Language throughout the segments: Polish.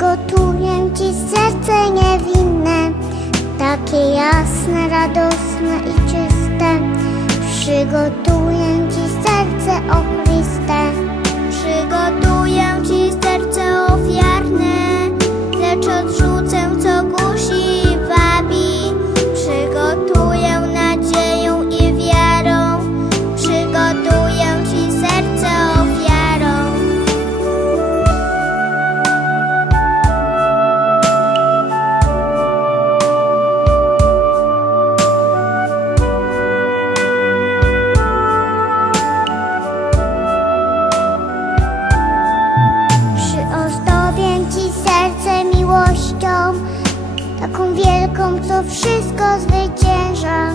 Przygotuję Ci serce niewinne, takie jasne, radosne i czyste. Przygotuję Ci serce, o Chryste. Przygotuję taką wielką, co wszystko zwycięża,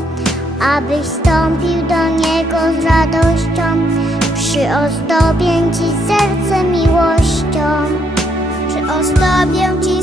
abyś wstąpił do Niego z radością. Przyozdobię Ci serce miłością, przyozdobię Ci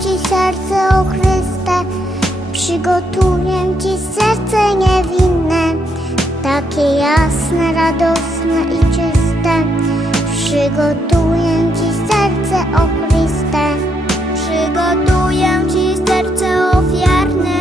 Ci serce, o Chryste, przygotuję Ci serce niewinne, takie jasne, radosne i czyste. Przygotuję Ci serce, o Chryste. Przygotuję Ci serce ofiarne,